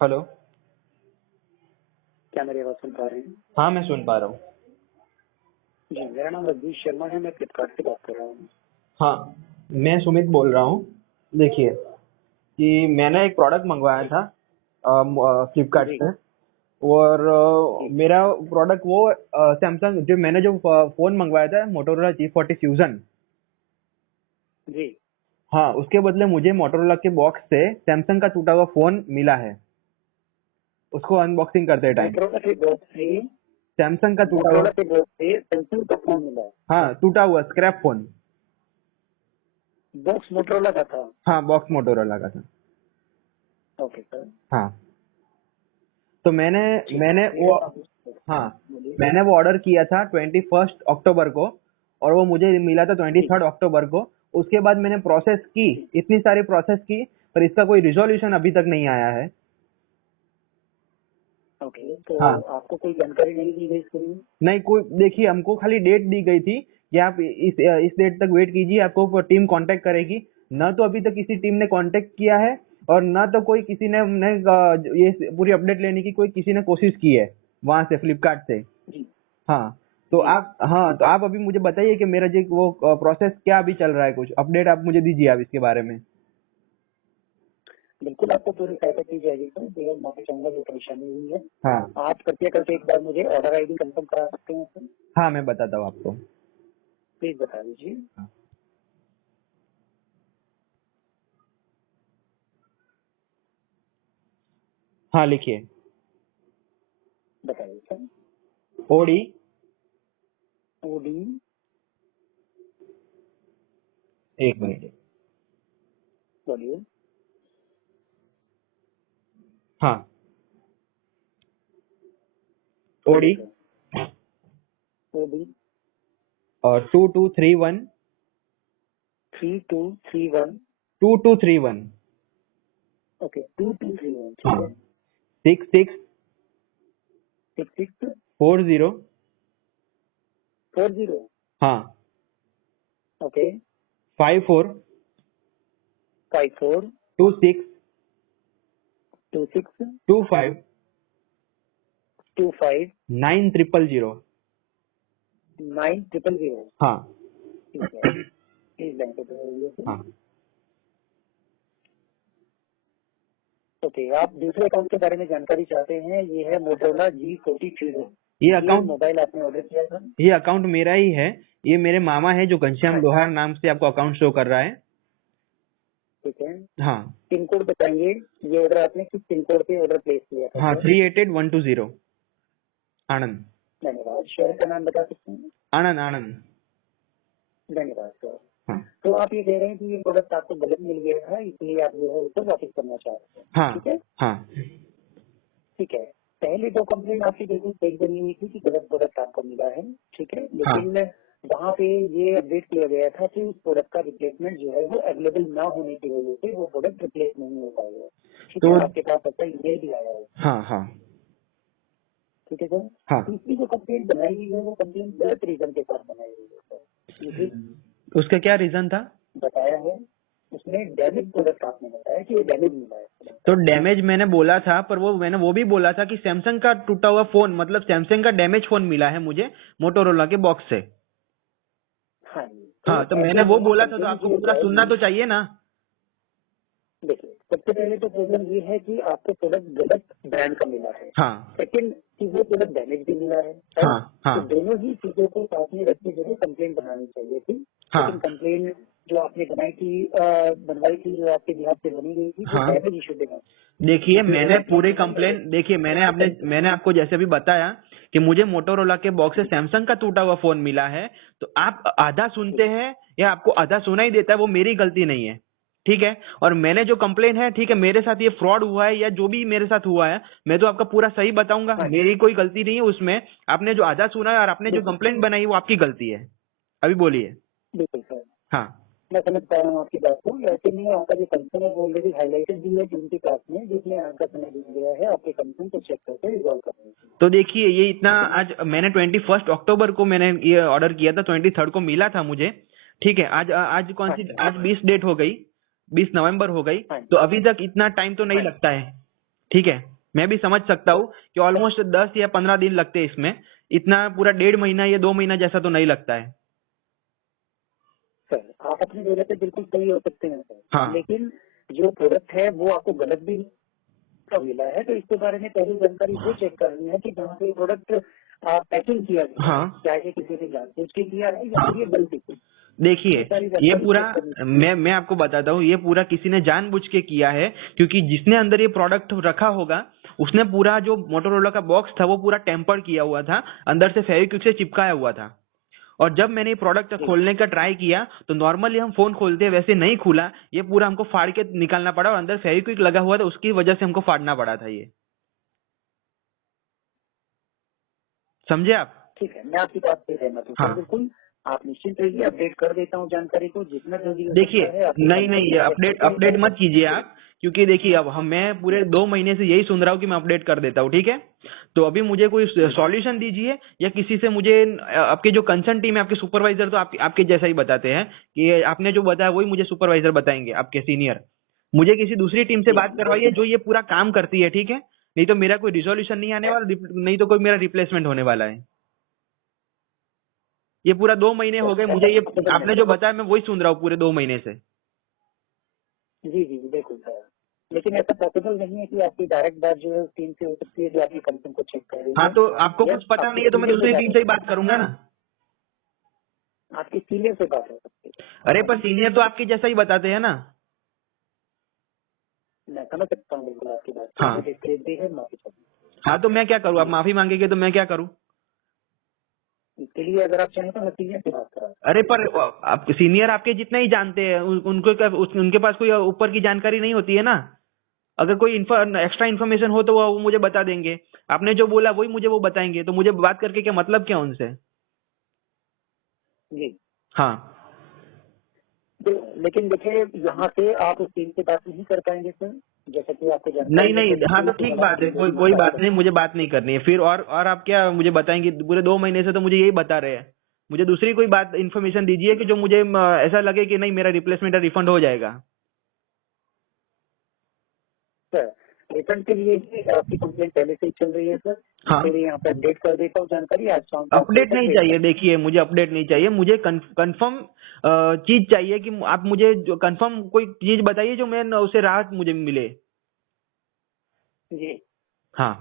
Hello. क्या मेरी आवाज सुन पा रहे हैं? हाँ, मैं सुन पा रहा हूँ। जी, मेरा नाम रजनीश शर्मा है। मैं फ्लिपकार्ट से बात कर रहा हूँ। हाँ, मैं सुमित बोल रहा हूँ। देखिए कि मैंने एक प्रोडक्ट मंगवाया था फ्लिपकार्ट जी से। और जी मेरा प्रोडक्ट वो सैमसंग, जो मैंने जो फोन मंगवाया था मोटोरोला G40 फ्यूजन। जी। हाँ, उसके बदले मुझे मोटोरोला के बॉक्स से सैमसंग का टूटा हुआ फोन मिला है, उसको अनबॉक्सिंग करते टाइम। मोटरोला के बॉक्स से सैमसंग का टूटा हुआ। मोटरोला के बॉक्स से सैमसंग का फोन मिला है। हाँ, टूटा हुआ स्क्रैप फोन। बॉक्स मोटरोला का था। हाँ, बॉक्स मोटोरोला का था। Okay sir. हाँ, तो मैंने ठीक है, मैंने फिर वो आप हाँ, बोलिए। मैंने वो ऑर्डर किया था 21 अक्टूबर को, और वो मुझे मिला था जी 23 अक्टूबर को। उसके बाद मैंने प्रोसेस की, जी। इतनी सारी प्रोसेस की, पर इसका कोई रिजोल्यूशन अभी तक नहीं आया है। ओके, तो हाँ, आपको कोई जानकारी नहीं दी गई इसके लिए? नहीं कोई, देखिए हमको खाली डेट दी गई थी कि आप इस डेट तक वेट कीजिए, आपको टीम कांटेक्ट करेगी। न तो अभी तक किसी टीम ने कांटेक्ट किया है, और न तो कोई किसी ने ये पूरी अपडेट लेने की कोई किसी ने कोशिश की है वहां से, फ्लिपकार्ट से। जी हाँ, तो जी आप, हाँ, तो आप अभी मुझे बताइए कि मेरा जो वो प्रोसेस क्या अभी चल रहा है, कुछ अपडेट आप मुझे दीजिए आप इसके बारे में। बिल्कुल, आपको पूरी सहायता की जाएगी सर। बेहद माफी चाहूंगा जो परेशानी हुई है। हाँ। आप कृपया करके एक बार मुझे ऑर्डर आईडी कंफर्म करा सकते हैं सर? हाँ, मैं बताता हूँ आपको। प्लीज बता दीजिए। हाँ, लिखिए। बताइए सर। OD OD. एक मिनट। बोलिए। हाँ, बोलिए ओडी सर। ओडी और 2231 3231। 2231। ओके, 2231। ठीक हाँ, है। 6640 6640। हाँ, ओके। 54 54 26 26 25 25 9000। 9000। हाँ। ठीक है, प्लीज लाइन पे रहिए सर। हाँ, ओके, आप दूसरे अकाउंट के बारे में जानकारी चाहते हैं। ये है मोटोरोला G40 फ्यूजन। ये ये अकाउंट मोबाइल आपने ऑर्डर किया था? ये अकाउंट मेरा ही है। ये मेरे मामा है जो घनश्याम हाँ, लोहार नाम से आपको अकाउंट शो कर रहा है। ठीक है। हाँ। पिन कोड बताइए। ये ऑर्डर आपने किस पिन कोड पे ऑर्डर प्लेस किया था हाँ, सर? 388120 आनंद। धन्यवाद। शहर का नाम बता सकते हैं? आनंद आनंद। धन्यवाद सर। हाँ। तो आप ये कह रहे हैं कि ये प्रोडक्ट आपको गलत मिल गया था, इसलिए आप जो है उसको वापस करना चाहते हैं। हाँ। ठीक है। हाँ। ठीक है। पहले तो कंप्लेंट आपकी बिल्कुल सही बनी हुई थी कि गलत प्रोडक्ट आपको मिला है। ठीक है, हाँ। लेकिन वहाँ पे ये अपडेट किया गया था कि उस प्रोडक्ट का रिप्लेसमेंट जो है वो अवेलेबल ना होने की वजह से वो प्रोडक्ट रिप्लेस नहीं हो पाएगा। ठीक तो है, आपके पास ऐसा ईमेल भी आया है। हाँ। हाँ। ठीक है सर। हाँ, दूसरी जो कंप्लेंट बनाई हुई है वो कंप्लेंट गलत रीजन के साथ बनाई हुई है सर। मुझे उसका क्या रीजन था? बताया है उसमें डैमेज प्रोडक्ट आपने बताया कि ये डैमेज मिला है तो प्रोडक्ट। डैमेज मैंने बोला था, पर वो मैंने वो भी बोला था कि सैमसंग का टूटा हुआ फोन, मतलब सैमसंग का डैमेज फोन मिला है मुझे मोटोरोला के बॉक्स से। हाँ जी, हाँ, तो मैंने ऐसे वो में बोला था, तो कंप्लेंट आपको जो पूरा सुनना जाएगी। तो चाहिए ना। देखिए, सबसे पहले तो प्रॉब्लम ये है कि आपको प्रोडक्ट गलत ब्रांड का मिला है। हाँ। सेकंड कि वो प्रोडक्ट डैमेज भी मिला है। हाँ। हाँ। तो दोनों ही चीजों को साथ में रख के जो है कंप्लेंट बनानी चाहिए थी। हाँ। लेकिन कंप्लेंट जो आपने बनवाई थी, जो आपके बिहार से बनी गई थी, वो हाँ, डैमेज इशू पे था। देखिए जो मैंने पूरी कंप्लेन, देखिए मैंने आपको जैसे भी बताया कि मुझे मोटोरोला के बॉक्स से सैमसंग का टूटा हुआ फोन मिला है। तो आप आधा सुनते हैं या आपको आधा सुना ही देता है, वो मेरी गलती नहीं है। ठीक है, और मैंने जो कंप्लेन है, ठीक है, मेरे साथ ये फ्रॉड हुआ है या जो भी मेरे साथ हुआ है, मैं तो आपका पूरा सही बताऊंगा, हाँ मेरी कोई गलती नहीं है उसमें। आपने जो आधा सुना है और आपने जो बिल्कुल कंप्लेन बनाई वो आपकी गलती है। अभी बोलिए। बिल्कुल सर, हाँ। मैं समझ पा रहा हूँ आपकी बात को। ऐसे में आपका जो कंसर्न है वो ऑलरेडी हाईलाइटेड भी है टीम के पास में, जिसमें आपका समय दिया गया है आपके कंसर्न को चेक करके रिजॉल्व करने के लिए। तो देखिए ये इतना, ठीक है। आज मैंने 21 अक्टूबर को मैंने ये ऑर्डर किया था, 23 को मिला था मुझे। ठीक है, आज आज कौन हाँ सी, जी आज 20 डेट हो गई, 20 नवंबर हो गई। हाँ तो जी अभी तक इतना टाइम तो नहीं हाँ जी। लगता है। ठीक है, मैं भी समझ सकता हूँ कि ऑलमोस्ट 10 या 15 दिन लगते हैं इसमें, इतना पूरा 1.5 महीना या 2 महीना जैसा तो नहीं लगता है। सर आप अपनी जगह पे बिल्कुल सही हो सकते हैं सर, हाँ लेकिन जो प्रोडक्ट है वो आपको गलत भी का मिला है, तो इसके बारे में पहली जानकारी वो चेक करनी है कि जहाँ पे प्रोडक्ट पैकिंग किया गया है, हाँ, क्या ये किसी ने जानबूझ के किया है या फिर ये गलती से, देखिए ये सारी ये जानकारी पूरा, चेक करनी चाहिए। मैं आपको बताता हूँ, ये पूरा किसी ने जानबूझ के किया है, क्योंकि जिसने अंदर ये प्रोडक्ट रखा होगा उसने पूरा जो मोटोरोला का बॉक्स था वो पूरा टेम्पर्ड किया हुआ था, अंदर से फेविक्विक से चिपकाया हुआ था। और जब मैंने ये प्रोडक्ट जी खोलने का ट्राई किया तो नॉर्मली हम फोन खोलते हैं वैसे नहीं खुला, ये पूरा हमको फाड़ के निकालना पड़ा और अंदर फेविक्विक लगा हुआ था, उसकी वजह से हमको फाड़ना पड़ा था ये, समझे आप? ठीक है, मैं आपकी बात से सहमत हूँ सर, हाँ, बिल्कुल आप निश्चिंत रहिए, अपडेट कर देता हूँ जानकारी को जितना जल्दी हो देखिए, सकता है आपके नहीं कंपनी नहीं, को ये check अपडेट करके अपडेट resolve मत कीजिए करें। आप, क्योंकि देखिए अब मैं पूरे 2 महीने से यही सुन रहा हूँ कि मैं अपडेट कर देता हूँ, ठीक है? तो अभी मुझे कोई सॉल्यूशन दीजिए, या किसी से मुझे आपके जो कंसर्न टीम है, आपके सुपरवाइजर तो आपके जैसा ही बताते हैं कि आपने जो बताया वही मुझे सुपरवाइजर बताएंगे, आपके सीनियर। मुझे किसी दूसरी टीम से जी बात करवाइए जो ये पूरा काम करती है, ठीक है? नहीं तो मेरा कोई रिजोल्यूशन नहीं आने वाला, नहीं तो कोई मेरा रिप्लेसमेंट होने वाला है। ये पूरा 2 महीने हो गए सर, मुझे, ऐसा ये पॉसिबल आपने नहीं जो बताया मैं वही सुन रहा हूँ पूरे 2 महीने से। है। जी जी जी, बिल्कुल सर, लेकिन ऐसा पॉसिबल नहीं है कि आपकी डायरेक्ट बात जो है उस टीम से हो सकती है जो आपकी कंपनी को चेक कर रही हाँ, है, तो आपको या कुछ पता आपके नहीं है तो मैं सीनियर से दूसरी बात टीम हो से ही बात सकती करूंगा ना। है, आपके सीनियर से बात हो सकती है। अरे पर सीनियर तो आपके जैसा ही बताते हैं ना। मैं समझ सकता हूँ बिल्कुल आपकी बात को, हाँ मुझे स्टेज भी है, माफी चाहूँ। हाँ, तो मैं क्या करूँ? आप जी, माफी मांगेंगे तो मैं क्या करूँ? इसके लिए अगर आप चाहें तो मैं सीनियर से बात करा अरे सकता हूँ। पर आप सीनियर आपके जितना ही जानते हैं, उनको क्या उनके पास कोई ऊपर की जानकारी नहीं होती है ना। अगर कोई एक्स्ट्रा इन्फॉर्मेशन हो तो वो मुझे बता देंगे। आपने जो बोला वही मुझे वो बताएंगे, तो मुझे बात करके क्या मतलब क्या उनसे? जी, हाँ, तो लेकिन देखिए यहाँ से आप उस टीम से बात नहीं कर पाएंगे सर, जैसा कि आपको नहीं जानकारी है नहीं, हाँ तो सर्विस ठीक वाला बात है, टीम जो कोई भी कोई हमारे बात नहीं, मुझे बात नहीं करनी है फिर। और आप क्या मुझे बताएंगे? पूरे 2 महीने से तो मुझे यही बता रहे हैं। मुझे दूसरी कोई बात इन्फॉर्मेशन दीजिए कि जो मुझे ऐसा लगे कि नहीं मेरा रिप्लेसमेंट रिफंड हो जाएगा। सर, रिफंड के लिए ही आपकी कंप्लेंट पहले से ही चल रही है सर, हाँ, इसके लिए यहाँ पे अपडेट कर देता हूँ जानकारी, आज शाम 7 बजे अपडेट तक नहीं वेट चाहिए, करें। देखिए मुझे अपडेट नहीं चाहिए, मुझे कंफर्म चीज चाहिए कि आप मुझे जो कंफर्म कोई चीज बताइए जो मैं उसे राहत मुझे मिले। जी हाँ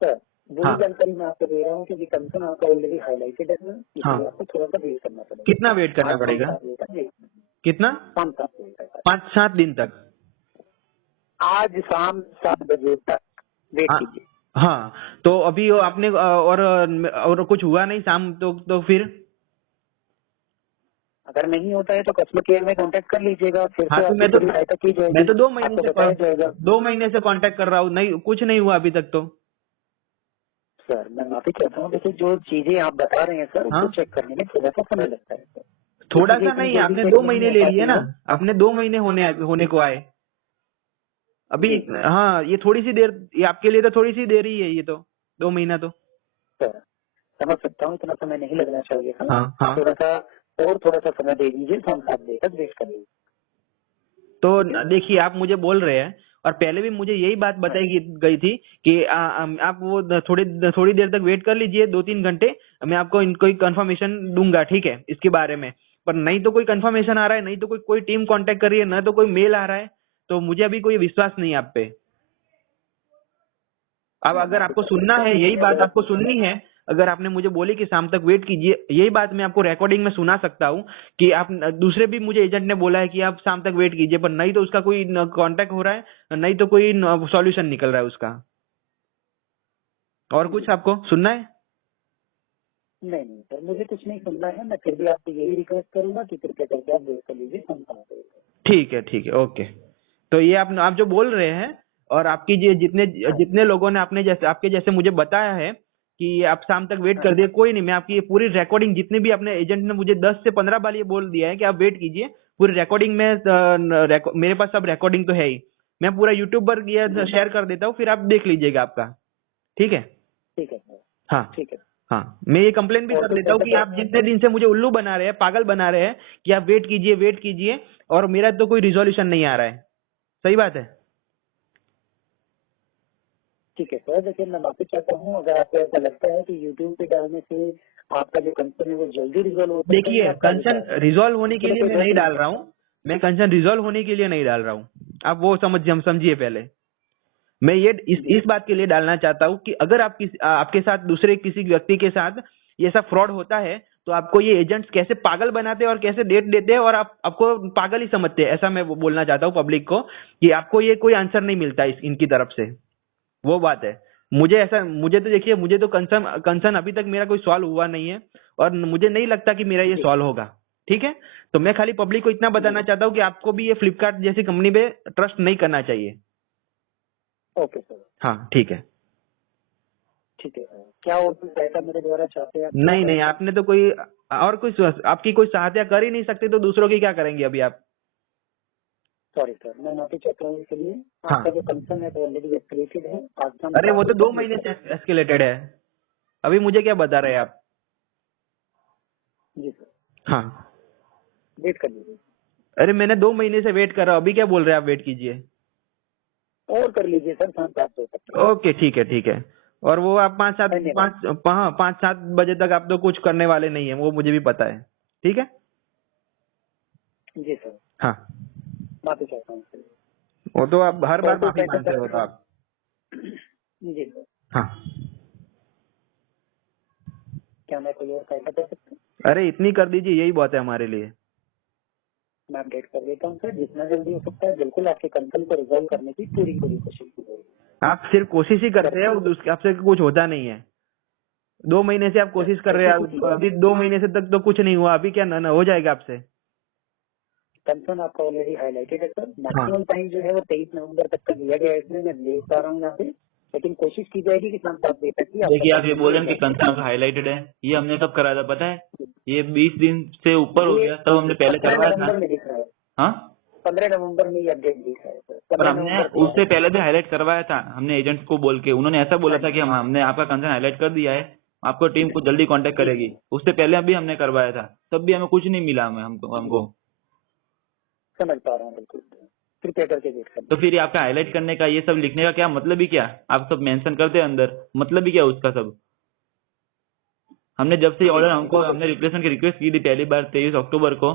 सर, वही हाँ जानकारी मैं आपको दे रहा हूँ क्योंकि कंसर्न आपका ऑलरेडी हाईलाइटेड है सर, हाँ, इसलिए आपको थोड़ा सा वेट करना कितना वेट पड़ेगा। करना आज शाम पड़ेगा? 7 बजे तक वेट, कितना? शाम 7 बजे तक, 5-7 दिन तक? आज शाम 7 बजे तक वेट हाँ कीजिए। हाँ, तो अभी वो आपने और कुछ हुआ नहीं शाम तो फिर? अगर नहीं होता है तो कस्टमर केयर में कांटेक्ट कर लीजिएगा, फिर हाँ से तो आपकी पूरी सहायता की मैं जाएगी, तो 2 महीने आपको से बताया जाएगा। 2 महीने से कांटेक्ट कर रहा हूँ, नहीं कुछ नहीं हुआ अभी तक तो। सर मैं माफी चाहता हूँ, देखिए जो चीजें आप बता रहे हैं सर उसको हाँ, चेक करने में थोड़ा सा समय लगता है सर, ये थोड़ा चीजें सा इतनी नहीं, जल्दी आपने चेक दो नहीं महीने हो ले लिए पाती ना, है। आपने 2 महीने होने को आए अभी। जी हाँ, ये थोड़ी सी देर, ये आपके लिए तो थोड़ी सी देर ही है ये तो, 2 महीना तो। सर, समझ सकता हूँ, इतना समय नहीं लगना चाहिए सर, हाँ हाँ, थोड़ा सा समय दे दीजिए, शाम 7 बजे तक वेट करिए। तो देखिए आप मुझे बोल रहे हैं, और पहले भी मुझे यही बात हाँ बताई गई थी कि आप वो थोड़ी देर तक वेट कर लीजिए, 2-3 घंटे, मैं आपको कोई कंफर्मेशन दूंगा, ठीक है, इसके बारे में। पर नहीं तो कोई कंफर्मेशन आ रहा है, नहीं तो कोई टीम कांटेक्ट कर रही है, ना तो कोई मेल आ रहा है, तो मुझे अभी कोई विश्वास नहीं है आप पे। अब मैं अगर माफी आपको चाहता हूँ सुनना सर, है, यही लेकिन बात अगर आपको सुननी है, अगर आपने मुझे बोली कि शाम तक वेट कीजिए, यही बात मैं आपको रिकॉर्डिंग में सुना सकता हूँ कि आप दूसरे भी मुझे एजेंट ने बोला है कि आप शाम तक वेट कीजिए, पर नहीं तो उसका कोई कांटेक्ट हो रहा है, नहीं तो कोई सॉल्यूशन निकल रहा है उसका। और कुछ आपको सुनना है? नहीं सर, मुझे कुछ नहीं सुनना है, मैं फिर भी आपसे यही रिक्वेस्ट करूंगा कि कृपया करके आप वेट कर लीजिए, शाम 7 बजे तक। ठीक है, ओके। तो ये आप जो बोल रहे हैं, और आपकी जितने हाँ जितने लोगों ने आपके जैसे मुझे बताया है कि आप शाम तक वेट हाँ कर दिए, कोई नहीं, मैं आपकी ये पूरी रिकॉर्डिंग, जितने भी अपने एजेंट ने मुझे 10 से 15 बार ये बोल दिया है कि आप वेट कीजिए, पूरी रिकॉर्डिंग में मेरे पास सब रिकॉर्डिंग तो है ही, मैं पूरा यूट्यूब पर ये जी शेयर कर देता हूँ, फिर आप देख लीजिएगा आपका। ठीक है? ठीक है सर, हाँ ठीक है। हाँ, मैं ये कंप्लेन भी और कर कुछ देता हूँ ऐसा कि आप जितने दिन से मुझे उल्लू बना रहे हैं, पागल बना रहे हैं कि आप वेट कीजिए, और मेरा तो कोई रिजोल्यूशन नहीं आ रहा है। सही बात है? ठीक है सर, देखिए मैं माफी चाहता हूँ अगर आपको ऐसा लगता है कि यूट्यूब पे डालने से आपका जो कंसर्न है वो जल्दी रिजॉल्व हो सकता है। देखिए, आपका कंसर्न विचार है। रिजॉल्व होने के इसके लिए लिए मैं कोई नहीं बात डाल रहा हूँ। मैं कंसर्न रिजॉल्व होने के लिए नहीं डाल रहा हूँ। आप वो समझिए पहले। मैं ये जी इस बात के लिए डालना चाहता हूँ कि अगर आपके साथ दूसरे किसी व्यक्ति के साथ ये सब फ्रॉड होता है तो आपको ये एजेंट्स कैसे पागल बनाते हैं और कैसे डेट देते हैं और आपको पागल ही समझते हैं, ऐसा मैं बोलना चाहता हूँ पब्लिक को कि आपको ये कोई आंसर नहीं मिलता इनकी तरफ से। वो बात है। मुझे तो देखिए, मुझे तो कंसर्न अभी तक मेरा कोई सॉल्व हुआ नहीं है और मुझे नहीं लगता कि मेरा ये जी सॉल्व होगा। ठीक है, तो मैं खाली पब्लिक को इतना बताना चाहता हूँ कि आपको भी ये फ्लिपकार्ट जैसी कंपनी पे ट्रस्ट नहीं करना चाहिए। ओके सर, हाँ ठीक है। ठीक है सर। क्या और कुछ सहायता मेरे द्वारा चाहते हैं आप? नहीं, आपने तो आपकी कोई सहायता कर ही नहीं सकते तो दूसरों की क्या करेंगे अभी आप? सॉरी सर, मैं माफी चाहता हूँ इसके लिए। हाँ। आपका जो कंसर्न है वो ऑलरेडी एस्केलेटेड है। आज शाम अरे वो 7 तो बजे 2 तक महीने वेट से करें। एस्केलेटेड है। अभी मुझे क्या बता रहे हैं आप? जी सर, हाँ। वेट कर लीजिए अरे मैंने 2 महीने से वेट कर रहा हूँ, अभी क्या बोल रहे हैं आप वेट कीजिए? और कर लीजिए सर, शाम 7 बजे तक। ओके ठीक है। और वो आप धन्यवाद। 5-7 बजे तक आप तो कुछ करने वाले नहीं है, वो मुझे भी पता है। ठीक है। जी सर, हाँ। माफी चाहता हूँ इसके लिए। वो तो आप हर और बार कोई माफी सहायता मांगते हो तो चाहते आप। हैं? जी सर, हाँ। क्या मैं कोई और सहायता कर सकता हूँ? अरे इतनी कर दीजिए, यही बहुत है हमारे लिए। मैं अपडेट कर देता हूँ सर, जितना जल्दी हो सकता है बिल्कुल आपके कंसर्न को रिजॉल्व करने की पूरी कोशिश की जाएगी। आप सिर्फ कोशिश ही करते हैं और आपसे कुछ होता नहीं है। 2 महीने से आप सर कोशिश कर रहे कोशिश ही की हैं, अभी जाएगी। 2 महीने से तक तो कुछ नहीं हुआ, अभी क्या ना हो जाएगा आपसे? कंसर्न आपका ऑलरेडी हाईलाइटेड है सर। हाँ। मैक्सिमम टाइम जो है वो 23 नवंबर तक का दिया गया है, इसमें मैं देख पा रहा हूँ यहाँ पे, लेकिन कोशिश की जाएगी कि शाम 7 बजे तक ही आपका देखिए, आप ये कंसर्न को बोल रहे हैं कि रिजॉल्व कंसर्न आपका हाईलाइटेड है, ये हमने कब कराया था पता है? ये 20 दिन से ऊपर हो ये गया, तब हमने पहले 15 करवाया था। नवंबर में दिख रहा है। हाँ, 15 नवंबर में ये अपडेट दिख रहा है सर, पर 15 हमने नवंबर को आया उससे है। पहले भी हाईलाइट करवाया था, हमने एजेंट्स को बोल के। उन्होंने ऐसा बोला हाँ था जी। कि हमने आपका कंसर्न हाईलाइट कर दिया है, आपको टीम को जल्दी कांटेक्ट जी करेगी। उससे पहले भी हमने करवाया था, तब भी हमें कुछ नहीं मिला। हमें हमको जी, हमको समझ पा रहा हूँ बिल्कुल। कृपया करके वेट कर तो लीजिए। फिर ये आपका हाईलाइट करने का, ये सब लिखने का क्या मतलब ही क्या? आप सब मेंशन करते हैं अंदर, मतलब ही क्या उसका सब? हमने जब से जी ऑर्डर, जी, हमको बिल्कुल हमने रिप्लेसमेंट की रिक्वेस्ट की थी पहली बार 23 अक्टूबर को,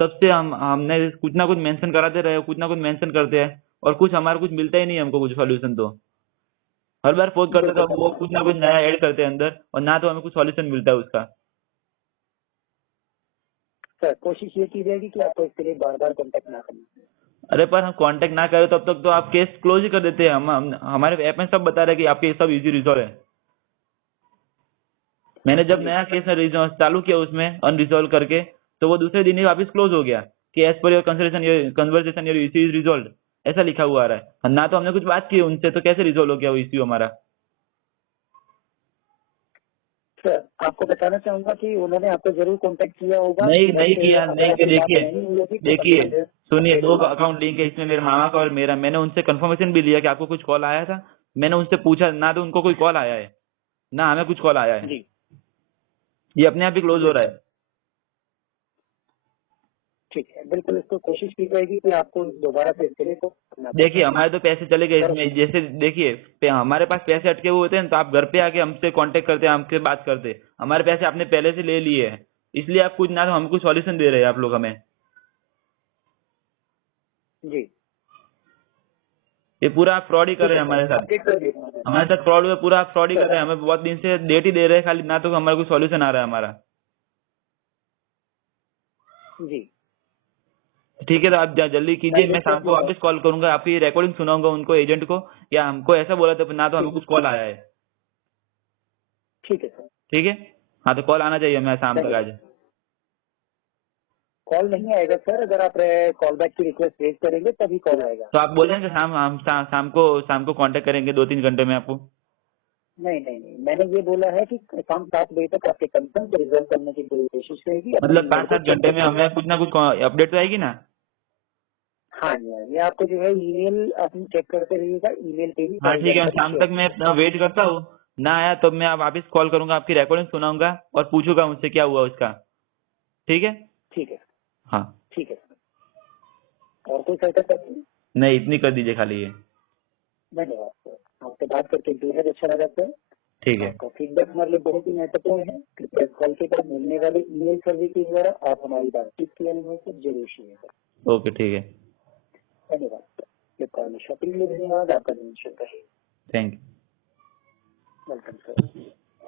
तब से हमने कुछ ना कुछ मेंशन कराते रहे, कुछ ना कुछ मेंशन करते हैं, और कुछ हमारा कुछ मिलता ही नहीं है हमको कुछ सॉल्यूशन। तो हर बार फोन करते बिल्कुल तो वो समझ कुछ ना कुछ नया ऐड करते हैं अंदर, और ना तो हमें कुछ सॉल्यूशन मिलता है उसका। सर, कोशिश ये की जाएगी कि आपको इसके लिए बार बार कॉन्टेक्ट ना करना। अरे पर हम कांटेक्ट ना करें तब तक तो आप केस क्लोज ही कर देते हैं। हमारे ऐप में सब बता रहे हैं कि आपके सब इजी रिजॉल्व है। मैंने जब जी नया केस चालू किया उसमें अनरिजॉल्व करके, तो वो दूसरे दिन ही वापस क्लोज हो गया कि as per your conversation your issue is resolve, ऐसा लिखा हुआ आ रहा है। ना तो हमने कुछ बात की है उनसे, तो कैसे रिजॉल्व हो गया वो इश्यू हमारा? सर, आपको बताना चाहूंगा कि उन्होंने आपको जरूर कांटेक्ट किया होगा। नहीं, नहीं बट किया, अगर नहीं किया। आपसे बात देखिए, नहीं हुई होगी तो देखिए, कंसर्न सुनिए, दो बिल्कुल। अकाउंट लिंक है इसमें, मेरे मामा का और मेरा। मैंने उनसे कंफर्मेशन भी लिया कि आपको कुछ कॉल आया था। मैंने उनसे पूछा, ना तो उनको कोई कॉल आया है, ना हमें कुछ कॉल आया है। जी, ये अपने आप ही क्लोज हो रहा है। ठीक है, बिल्कुल इसको कोशिश की जाएगी कि आपको दोबारा से इसके लिए को करना देखिए, पड़ेगा। हमारे तो पैसे चले गए सर, इसमें। जैसे देखिए, हमारे पास पैसे अटके हुए होते हैं तो आप घर पे आके हमसे कांटेक्ट करते, हमसे बात करते। हमारे पैसे आपने पहले से ले लिए हैं, इसलिए आप कुछ ना तो हमको सॉल्यूशन दे रहे हैं आप लोग हमें। जी ये पूरा आप फ्रॉड ही कर ठीक रहे है हैं हमारे सर, साथ। अपडेट कर देता हूँ। हमारे साथ फ्रॉड हुआ, पूरा आप फ्रॉड ही कर सर रहे हैं। हमें बहुत दिन से डेट ही दे रहे हैं खाली, ना तो हमारा कोई सॉल्यूशन आ रहा है हमारा। जी, ठीक है, तो आप जल्दी मैं कीजिए। ये मैं शाम को कर वापस कॉल करूंगा, आपकी रिकॉर्डिंग सुनाऊंगा उनको, एजेंट को। या हमको ऐसा बोला था, ना तो हमें ठीक कुछ कॉल आया है। ठीक है सर, ठीक है। हाँ, तो कॉल आना चाहिए हमें शाम तक आज। धन्यवाद। कॉल नहीं आएगा सर, अगर आप कॉल बैक की रिक्वेस्ट रेज करेंगे तभी कॉल आएगा। तो आप बोल रहे हैं कि हम शाम को कांटेक्ट करेंगे 2-3 घंटे में आपको। नहीं नहीं नहीं, मैंने ये बोला है कि शाम 7 बजे तक आपके कंसर्न को रिजॉल्व करने की पूरी कोशिश रहेगी। अपने मतलब ईमेल को 5-7 चेक घंटे में करके हमें देखिए। कुछ ना कुछ अपडेट तो आएगी ना? हाँ जी, हाँ जी, आपको जो है ईमेल अपनी चेक करते रहिएगा, ईमेल पे भी हाँ सारी ठीक है, जानकारी शाम शेयर तक मैं होगी। अपना वेट करता हूँ। ना आया तो मैं वापस कॉल करूंगा, आपकी रिकॉर्डिंग सुनाऊंगा और पूछूंगा उनसे क्या हुआ उसका। ठीक है। ठीक है, हाँ। ठीक है सर। और कोई सहायता चाहिए? नहीं, इतनी कर दीजिए खाली ये। धन्यवाद सर। आपसे बात करके बेहद अच्छा लगा सर। ठीक है। आपका फीडबैक हमारे लिए बहुत ही महत्वपूर्ण है। कृपया कॉल के बाद मिलने वाले ईमेल सर्वे के द्वारा आप हमारी बातचीत के अनुभव को जरूर शेयर करें। ओके, ठीक है। धन्यवाद सर। फ्लिपकार्ट में शॉपिंग के लिए धन्यवाद। आपका दिन शुभ रहे। Thank you. Welcome sir.